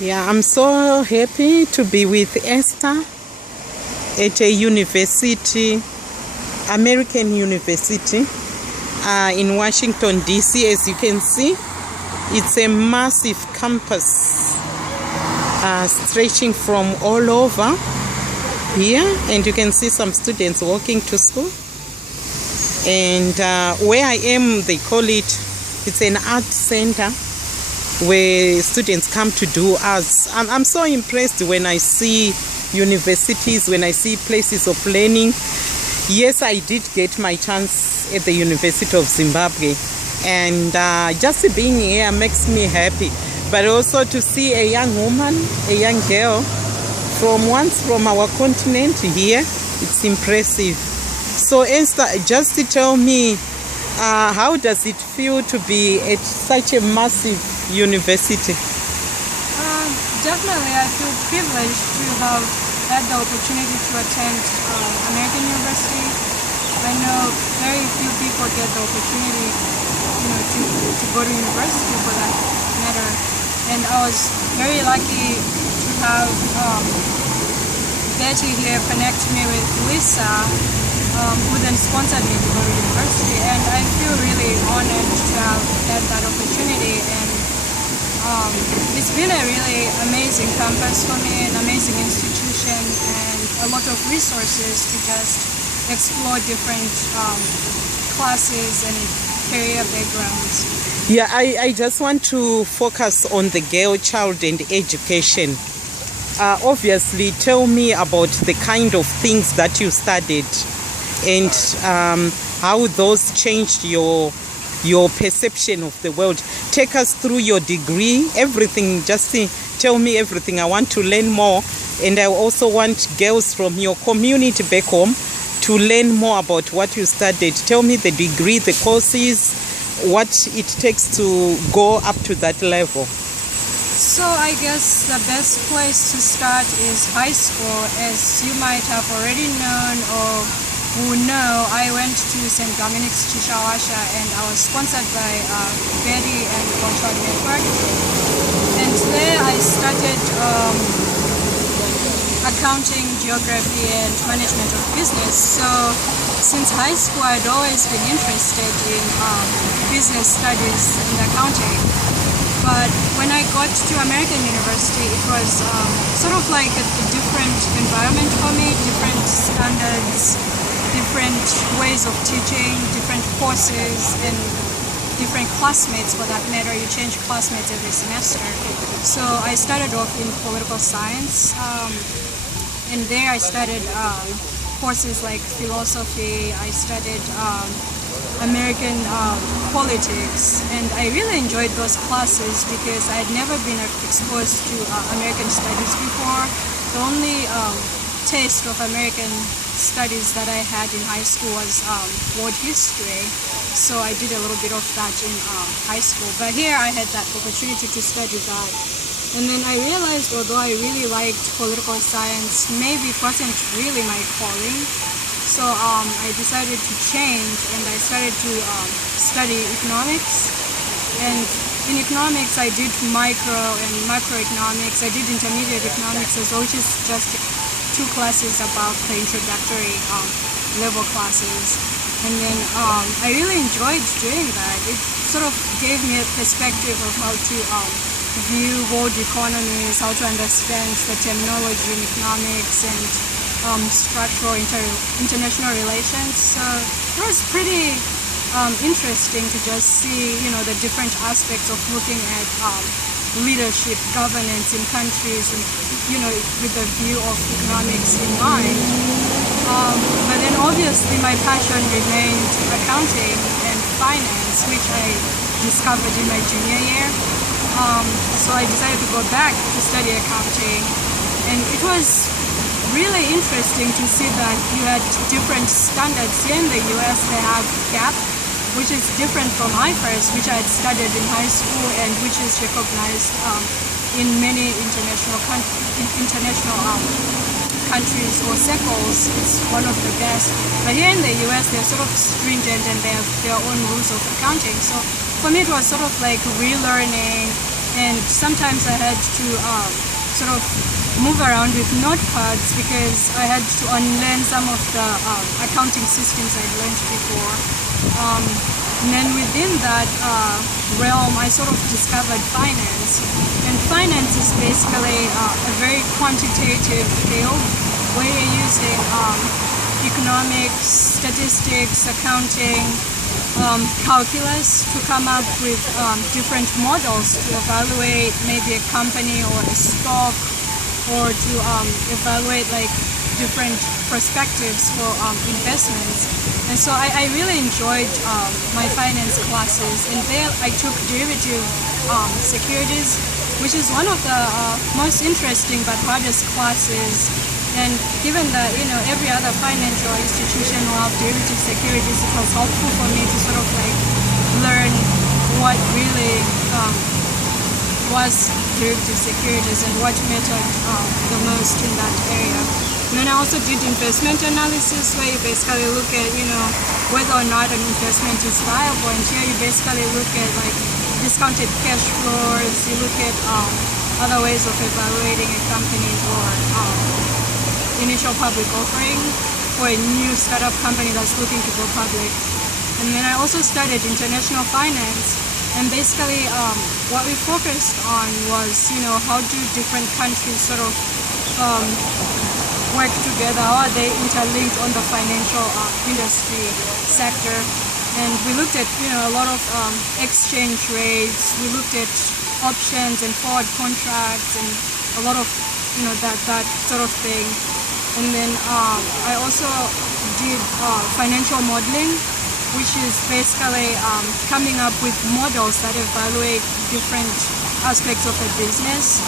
Yeah, I'm so happy to be with Esther at a university, American University in Washington, D.C. As you can see, it's a massive campus stretching from all over here, and you can see some students walking to school. And where I am, they call it's an art center where students come to do arts. I'm so impressed when I see universities, when I see places of learning. Yes, I did get my chance at the University of Zimbabwe, and just being here makes me happy. But also to see a young woman, a young girl from our continent here, it's impressive. So Esther, just to tell me, how does it feel to be at such a massive university? Definitely, I feel privileged to have had the opportunity to attend American University. I know very few people get the opportunity, to go to university for that matter. And I was very lucky to have Betty here connect me with Lisa, who then sponsored me to go to university, and I feel really honored to have had that opportunity. And it's been a really amazing campus for me, an amazing institution, and a lot of resources to just explore different classes and career backgrounds. Yeah, I just want to focus on the girl child and education. Obviously, tell me about the kind of things that you studied and how those changed your perception of the world. Take us through your degree, everything. Just tell me everything. I want to learn more, and I also want girls from your community back home to learn more about what you studied. Tell me the degree, the courses, what it takes to go up to that level. So I guess the best place to start is high school. As you might have already known or who know, I went to St. Dominic's Chishawasha, and I was sponsored by Betty and Cultural Network. And there I started accounting, geography, and management of business. So since high school, I'd always been interested in business studies and accounting. But when I got to American University, it was sort of like a different environment for me, different standards, different ways of teaching, different courses, and different classmates for that matter. You change classmates every semester. So I started off in political science, and there I studied courses like philosophy. I studied American politics, and I really enjoyed those classes because I had never been exposed to American studies before. The only taste of American studies that I had in high school was world history, so I did a little bit of that in high school. But here I had that opportunity to study that, and then I realized although I really liked political science, maybe it wasn't really my calling. So I decided to change, and I started to study economics. And in economics, I did micro and macroeconomics. I did intermediate economics as well, which is just 2 classes about the introductory level classes. And then I really enjoyed doing that. It sort of gave me a perspective of how to view world economies, how to understand the terminology in economics, and structural international relations. So it was pretty interesting to just see, the different aspects of looking at leadership, governance in countries, and, with the view of economics in mind. But then obviously my passion remained accounting and finance, which I discovered in my junior year. So I decided to go back to study accounting, and it was really interesting to see that you had different standards. Here in the US, they have GAAP, which is different from IFRS, which I had studied in high school and which is recognized in many international countries or circles. It's one of the best. But here in the US, they're sort of stringent and they have their own rules of accounting. So for me, it was sort of like relearning and and sometimes I had to sort of move around with notepads because I had to unlearn some of the accounting systems I'd learned before. And then within that realm, I sort of discovered finance. And finance is basically a very quantitative field where you're using economics, statistics, accounting, calculus to come up with different models to evaluate maybe a company or a stock, or to evaluate like different perspectives for investments. And so I really enjoyed my finance classes, and there I took derivative securities, which is one of the most interesting but hardest classes. And given that, you know, every other financial institution will have derivative securities, it was helpful for me to sort of like learn what really was derivative securities and what mattered the most in that area. And then I also did investment analysis, where you basically look at, you know, whether or not an investment is viable. And here you basically look at like discounted cash flows, you look at other ways of evaluating a company, or initial public offering for a new startup company that's looking to go public. And then I also studied international finance, and basically what we focused on was, you know, how do different countries sort of work together, how are they interlinked on the financial industry sector. And we looked at, you know, a lot of exchange rates, we looked at options and forward contracts and a lot of, you know, that sort of thing. And then I also did financial modeling, which is basically coming up with models that evaluate different aspects of a business.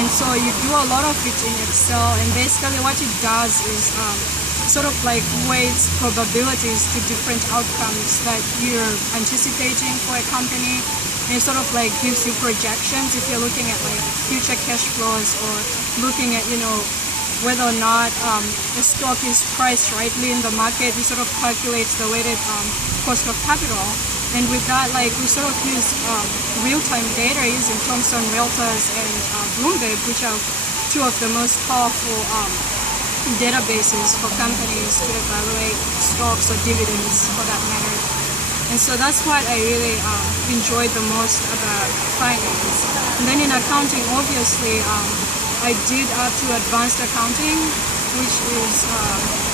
And so you do a lot of it in Excel, and basically what it does is sort of like weights probabilities to different outcomes that you're anticipating for a company. And it sort of like gives you projections if you're looking at like future cash flows, or looking at, you know, whether or not a stock is priced rightly in the market. We sort of calculate the weighted cost of capital. And with that, like, we sort of use real-time data using Thomson Reuters and Bloomberg, which are two of the most powerful databases for companies to evaluate stocks or dividends for that matter. And so that's what I really enjoyed the most about finance. And then in accounting, obviously, I did up to advanced accounting, which is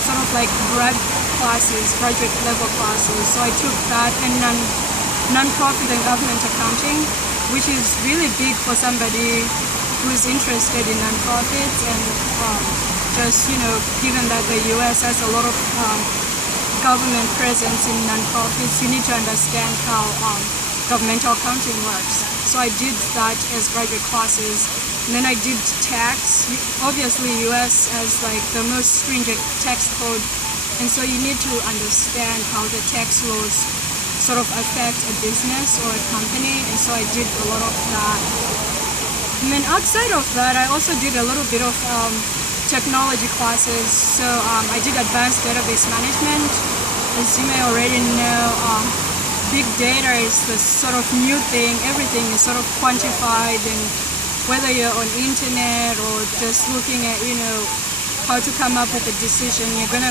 sort of like grad classes, graduate level classes. So I took that, and non-profit and government accounting, which is really big for somebody who's interested in non-profits. And just, you know, given that the US has a lot of government presence in non-profits, you need to understand how governmental accounting works. So I did that as graduate classes. And then I did tax. Obviously, US has like the most stringent tax code, and so you need to understand how the tax laws sort of affect a business or a company. And so I did a lot of that. And then outside of that, I also did a little bit of technology classes. So I did advanced database management. As you may already know, big data is the sort of new thing. Everything is sort of quantified, and whether you're on internet or just looking at, you know, how to come up with a decision, you're gonna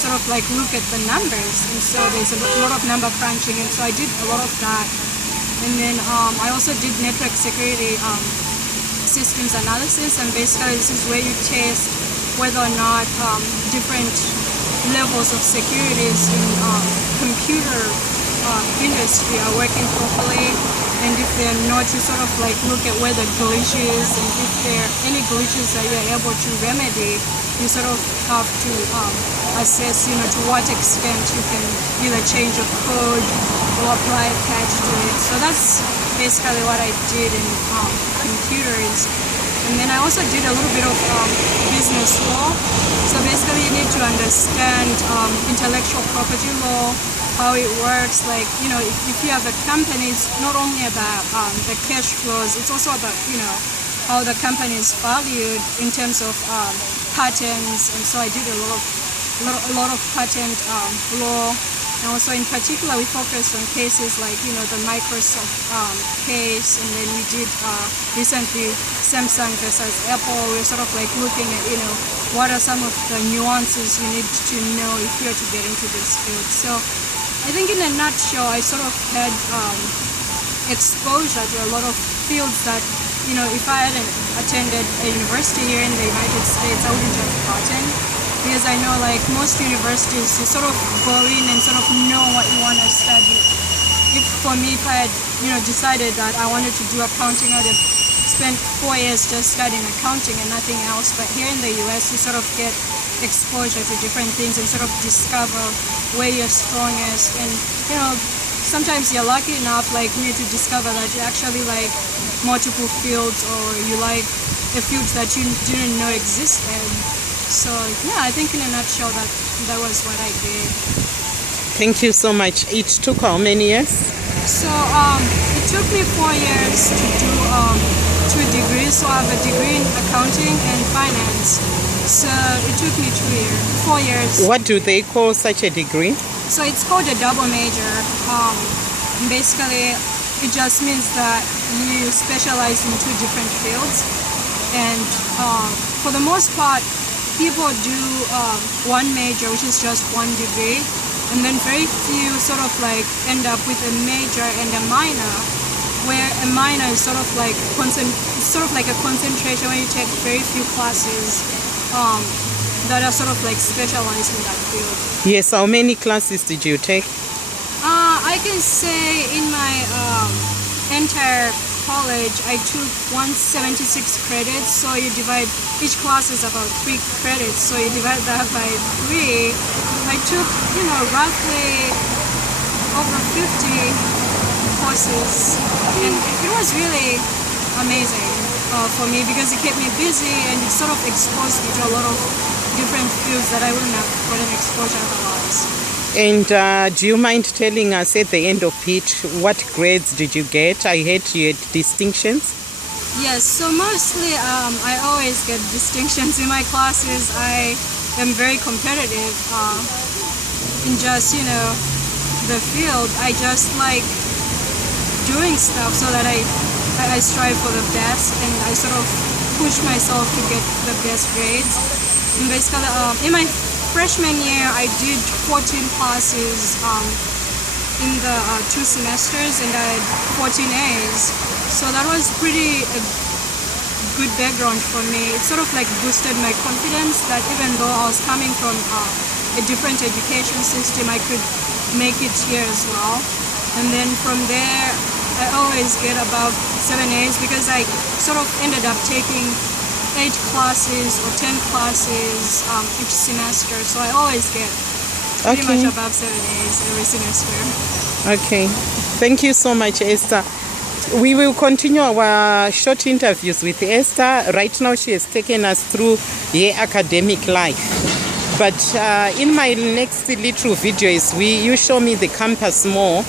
sort of like look at the numbers. And so there's a lot of number crunching, and so I did a lot of that. And then I also did network security systems analysis, and basically this is where you test whether or not different levels of securities in computer industry are working properly. And if they're not, you sort of like look at where the glitch is, and if there are any glitches that you're able to remedy, you sort of have to assess, you know, to what extent you can either change a code or apply a patch to it. So that's basically what I did in computers. And then I also did a little bit of business law. So basically you need to understand intellectual property law, how it works. Like, you know, if you have a company, it's not only about the cash flows, it's also about, you know, how the company is valued in terms of patents. And so I did a lot of patent law. And also in particular, we focused on cases like, the Microsoft case, and then we did recently Samsung versus Apple. We're sort of like looking at, what are some of the nuances you need to know if you're to get into this field. So I think in a nutshell, I sort of had exposure to a lot of fields that, if I hadn't attended a university here in the United States, I wouldn't have gotten. Because I know, like most universities, you sort of go in and sort of know what you want to study. For me, if I had, decided that I wanted to do accounting, I would have spent 4 years just studying accounting and nothing else. But here in the US, you sort of get exposure to different things and sort of discover where you're strongest. And, sometimes you're lucky enough, like me, to discover that you actually like multiple fields, or you like a field that you didn't know existed. So yeah, I think in a nutshell that was what I did. Thank you so much. It took how many years? So it took me 4 years to do 2 degrees. So I have a degree in accounting and finance. So it took me 4 years. What do they call such a degree? So it's called a double major. Basically, it just means that you specialize in 2 different fields. And for the most part, people do one major, which is just 1 degree, and then very few sort of like end up with a major and a minor, where a minor is sort of like a concentration where you take very few classes that are sort of like specialized in that field. Yes, how many classes did you take? I can say in my entire college, I took 176 credits, so you divide, each class is about 3 credits, so you divide that by 3. I took, roughly over 50 courses, and it was really amazing for me because it kept me busy and it sort of exposed me to a lot of different fields that I wouldn't have gotten exposure otherwise. And do you mind telling us at the end of it, what grades did you get? I heard you had distinctions. Yes, so mostly I always get distinctions in my classes. I am very competitive in just, the field. I just like doing stuff so that I strive for the best, and I sort of push myself to get the best grades. And basically, in my freshman year, I did 14 classes in the 2 semesters, and I had 14 A's. So that was pretty a good background for me. It sort of like boosted my confidence that even though I was coming from a different education system, I could make it here as well. And then from there, I always get above 7 A's because I sort of ended up taking 8 classes or 10 classes each semester, so I always get pretty much above 7 A's every semester. Okay, thank you so much, Esther. We will continue our short interviews with Esther. Right now she has taken us through her academic life, but in my next little videos, you show me the campus more.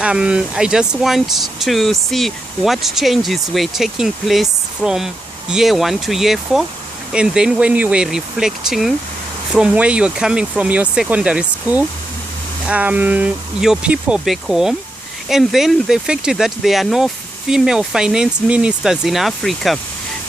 I just want to see what changes were taking place from year 1 to year 4, and then when you were reflecting from where you were coming from, your secondary school, your people back home, and then the fact that there are no female finance ministers in Africa,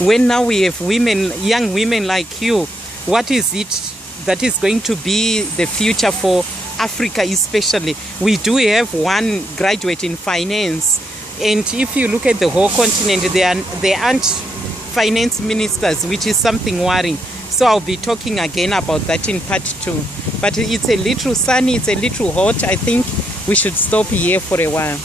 when now we have women, young women like you, what is it that is going to be the future for Africa especially? We do have 1 graduate in finance, and if you look at the whole continent, there aren't finance ministers, which is something worrying. So I'll be talking again about that in part 2. But it's a little sunny, it's a little hot. I think we should stop here for a while.